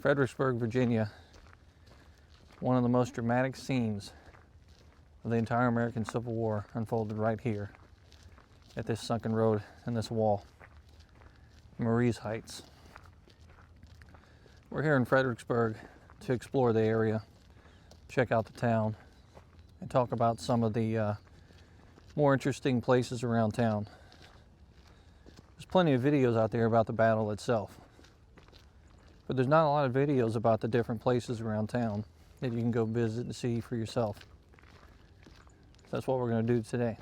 Fredericksburg, Virginia, one of the most dramatic scenes of the entire American Civil War unfolded right here at this sunken road and this wall, Marye's Heights. We're here in Fredericksburg to explore the area, check out the town, and talk about some of the more interesting places around town. There's plenty of videos out there about the battle itself, but there's not a lot of videos about the different places around town that you can go visit and see for yourself. That's what we're going to do today.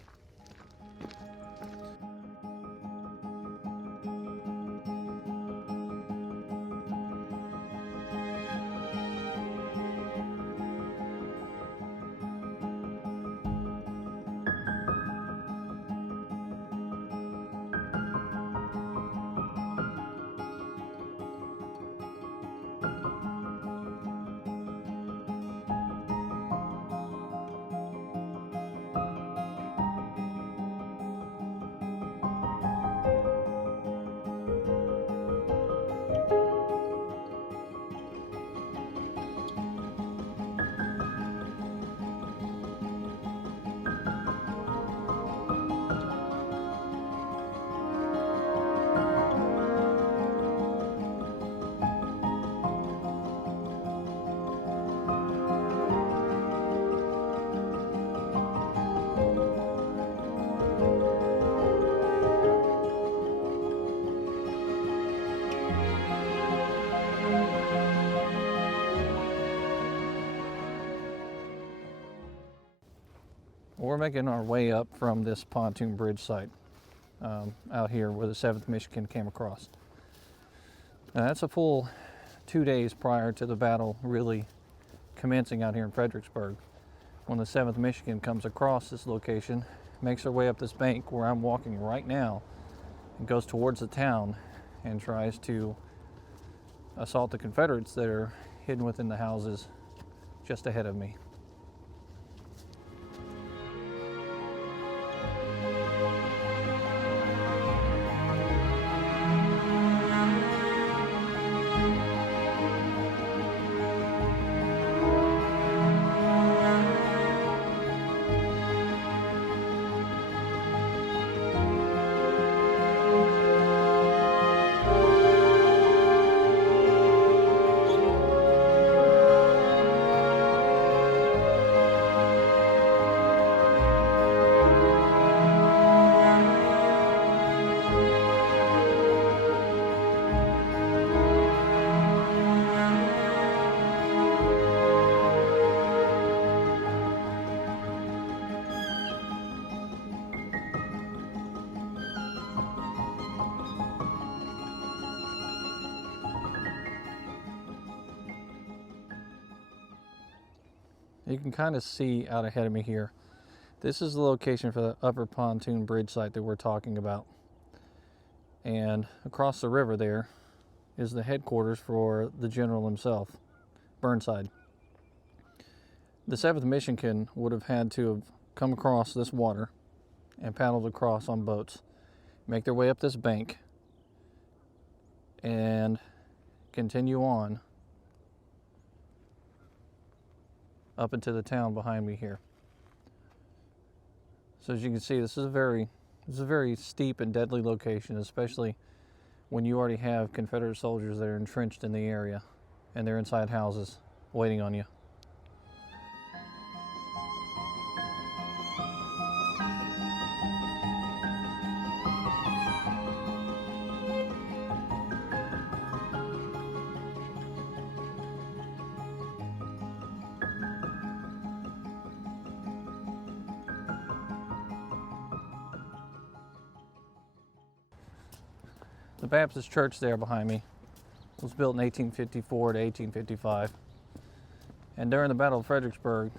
We're making our way up from this pontoon bridge site out here where the 7th Michigan came across. Now that's a full 2 days prior to the battle really commencing out here in Fredericksburg. When the 7th Michigan comes across this location, makes her way up this bank where I'm walking right now, and goes towards the town and tries to assault the Confederates that are hidden within the houses just ahead of me. You can kind of see out ahead of me here. This is the location for the upper pontoon bridge site that we're talking about. And across the river there is the headquarters for the general himself, Burnside. The 7th Michigan would have had to have come across this water and paddled across on boats, make their way up this bank, and continue on up into the town behind me here. So as you can see, this is a very steep and deadly location, especially when you already have Confederate soldiers that are entrenched in the area and they're inside houses waiting on you. The Baptist church there behind me was built in 1854 to 1855. And during the Battle of Fredericksburg,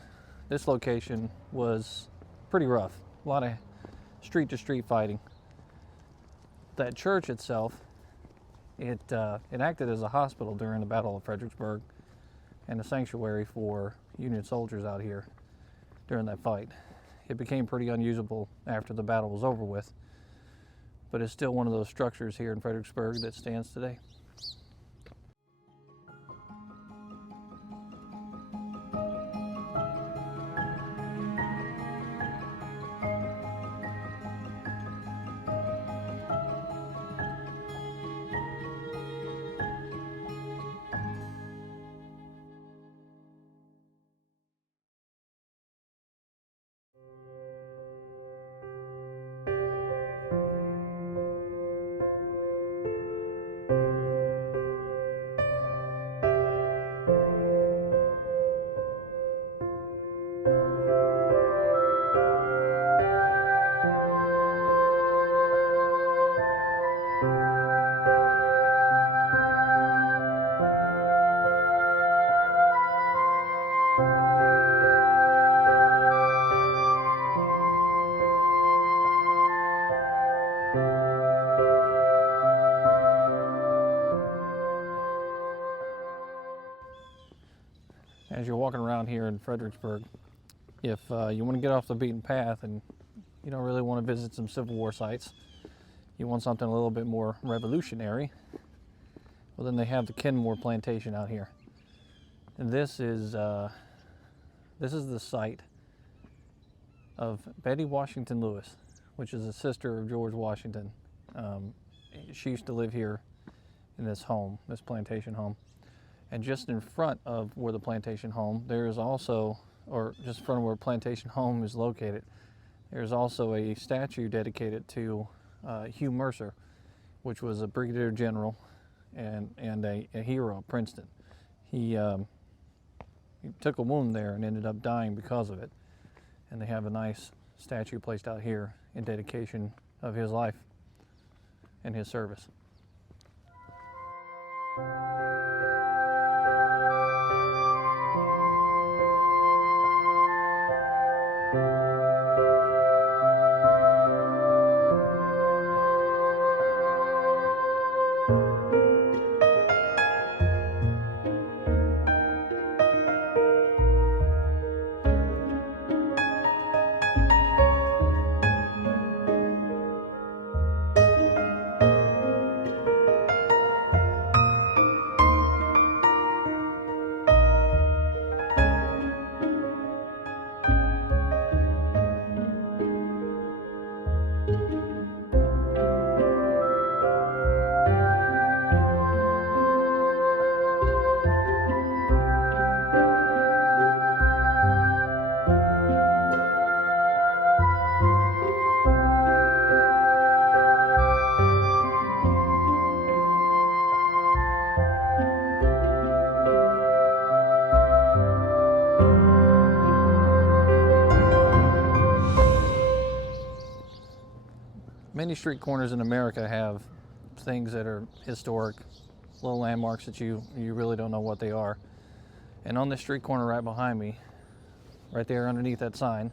this location was pretty rough. A lot of street-to-street fighting. That church itself, it acted as a hospital during the Battle of Fredericksburg and a sanctuary for Union soldiers out here during that fight. It became pretty unusable after the battle was over with, but it's still one of those structures here in Fredericksburg that stands today. as you're walking around here in Fredericksburg, if you want to get off the beaten path and you don't really want to visit some Civil War sites, you want something a little bit more revolutionary, well, then they have the Kenmore Plantation out here. And this is the site of Betty Washington Lewis, which is a sister of George Washington. She used to live here in this home, this plantation home. And just in front of where the plantation home, there is also, or just in front of where plantation home is located, there's also a statue dedicated to Hugh Mercer, which was a brigadier general and a hero of Princeton. He took a wound there and ended up dying because of it. And they have a nice statue placed out here in dedication of his life and his service. Many street corners in America have things that are historic, little landmarks that you really don't know what they are. And on this street corner right behind me, right there underneath that sign,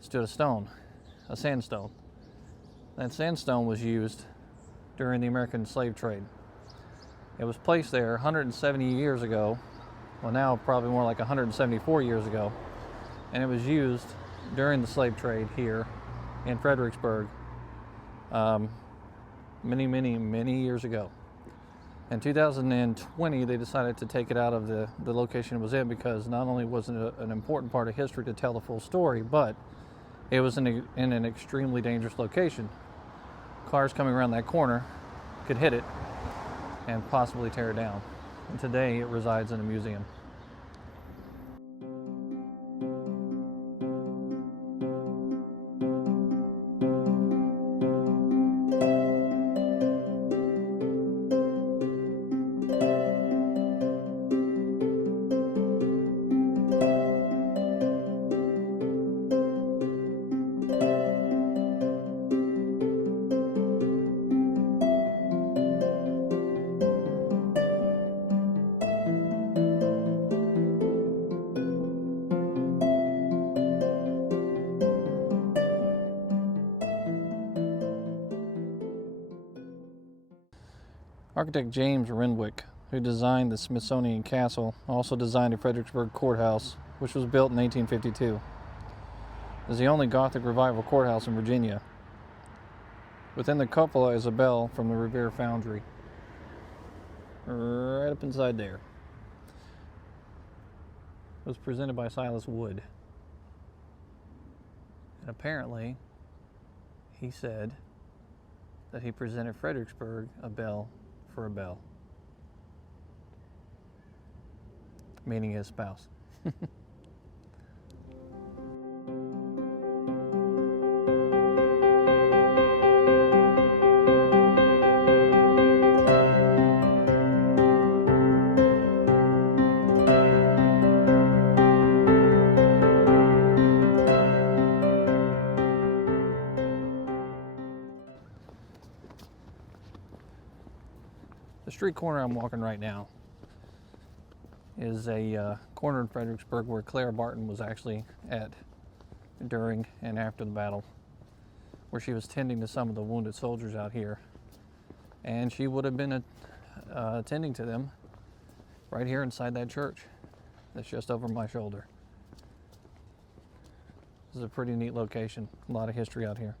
stood a stone, a sandstone. That sandstone was used during the American slave trade. It was placed there 170 years ago, well now probably more like 174 years ago, and it was used during the slave trade here in Fredericksburg many years ago. In 2020, they decided to take it out of the location it was in because not only was it an important part of history to tell the full story, but it was in an extremely dangerous location. Cars coming around that corner could hit it and possibly tear it down. And today it resides in a museum. Architect James Renwick, who designed the Smithsonian Castle, also designed the Fredericksburg Courthouse, which was built in 1852. It is the only Gothic Revival courthouse in Virginia. Within the cupola is a bell from the Revere Foundry, right up inside there. It was presented by Silas Wood. And apparently, he said that he presented Fredericksburg a bell for a bell, meaning his spouse. The street corner I'm walking right now is a corner in Fredericksburg where Clara Barton was actually at during and after the battle, where she was tending to some of the wounded soldiers out here. And she would have been attending to them right here inside that church. that's just over my shoulder. This is a pretty neat location. A lot of history out here.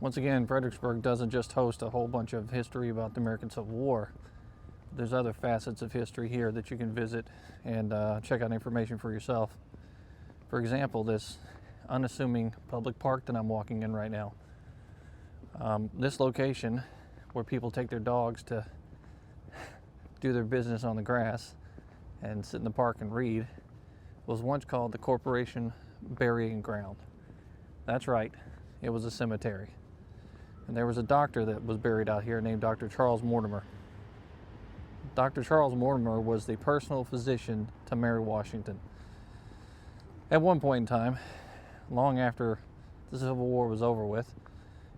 Once again, Fredericksburg doesn't just host a whole bunch of history about the American Civil War. There's other facets of history here that you can visit and check out information for yourself. For example, this unassuming public park that I'm walking in right now. This location, where people take their dogs to do their business on the grass and sit in the park and read, was once called the Corporation Burying Ground. That's right, it was a cemetery. And there was a doctor that was buried out here named Dr. Charles Mortimer. Dr. Charles Mortimer was the personal physician to Mary Washington. At one point in time, long after the Civil War was over with,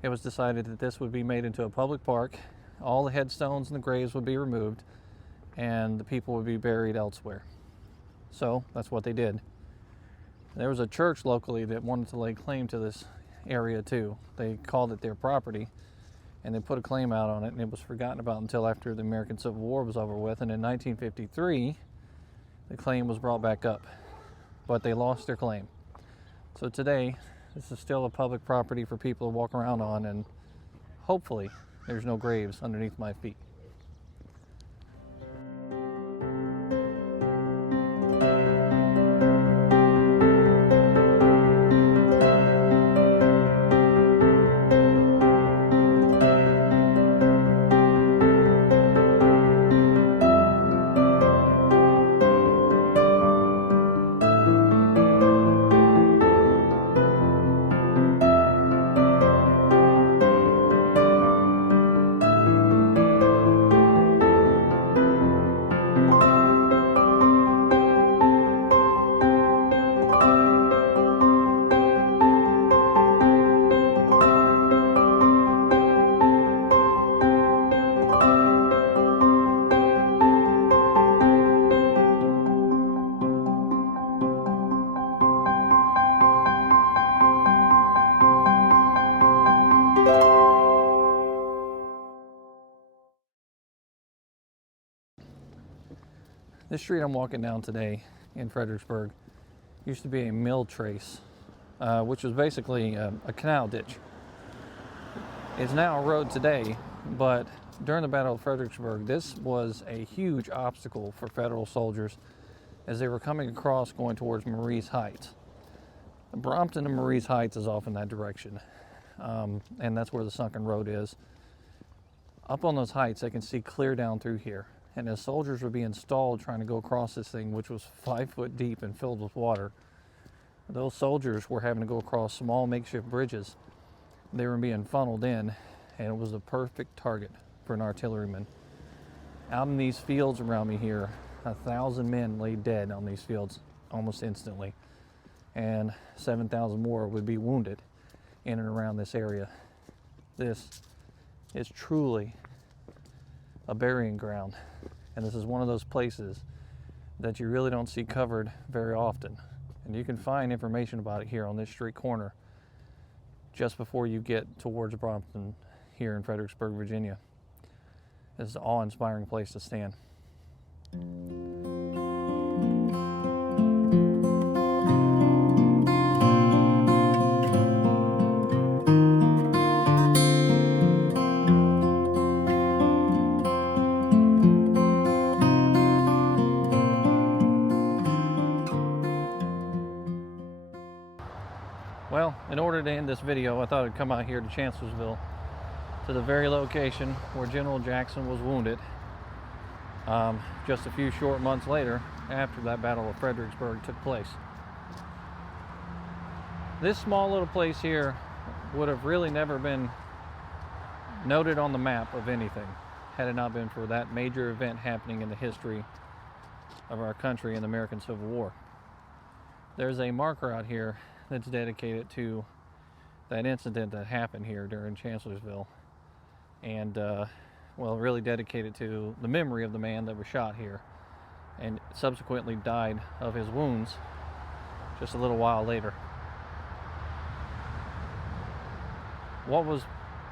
it was decided that this would be made into a public park. All the headstones and the graves would be removed, and the people would be buried elsewhere. So that's what they did. There was a church locally that wanted to lay claim to this area too. They called it their property, and they put a claim out on it, and it was forgotten about until after the American Civil War was over with. And in 1953, the claim was brought back up, but they lost their claim. So today, this is still a public property for people to walk around on, and hopefully there's no graves underneath my feet. This street I'm walking down today in Fredericksburg used to be a mill trace, which was basically a canal ditch. It's now a road today, but during the Battle of Fredericksburg, this was a huge obstacle for Federal soldiers as they were coming across going towards Marye's Heights. Brompton and Marye's Heights is off in that direction, and that's where the Sunken Road is. Up on those heights, they can see clear down through here. And as soldiers were being stalled trying to go across this thing, which was 5 foot deep and filled with water, those soldiers were having to go across small makeshift bridges. They were being funneled in, and it was the perfect target for an artilleryman. Out in these fields around me here, 1,000 men lay dead on these fields almost instantly, and 7,000 more would be wounded in and around this area. This is truly a burying ground, and this is one of those places that you really don't see covered very often, and you can find information about it here on this street corner just before you get towards Brompton here in Fredericksburg, Virginia. This is an awe-inspiring place to stand. Well, in order to end this video, I thought I'd come out here to Chancellorsville, to the very location where General Jackson was wounded just a few short months later after that Battle of Fredericksburg took place. This small little place here would have really never been noted on the map of anything had it not been for that major event happening in the history of our country in the American Civil War. There's a marker out here that's dedicated to that incident that happened here during Chancellorsville. and well, really dedicated to the memory of the man that was shot here and subsequently died of his wounds just a little while later. What was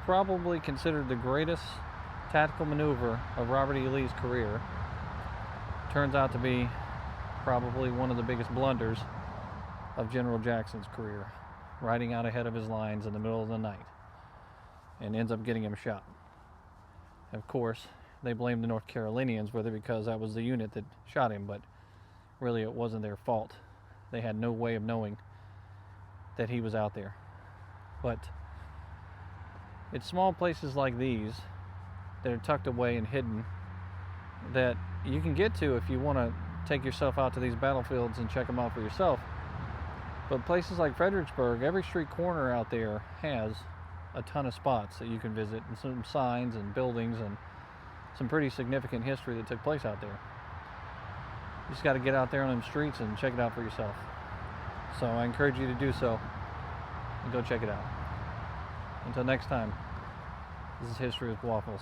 probably considered the greatest tactical maneuver of Robert E. Lee's career turns out to be probably one of the biggest blunders of General Jackson's career, riding out ahead of his lines in the middle of the night, and ends up getting him shot. Of course, they blamed the North Carolinians, whether because that was the unit that shot him, but really it wasn't their fault. They had no way of knowing that he was out there. But it's small places like these that are tucked away and hidden that you can get to if you want to take yourself out to these battlefields and check them out for yourself. But places like Fredericksburg, every street corner out there has a ton of spots that you can visit, and some signs and buildings and some pretty significant history that took place out there. You just got to get out there on them streets and check it out for yourself. So I encourage you to do so and go check it out. Until next time, this is History with Waffles.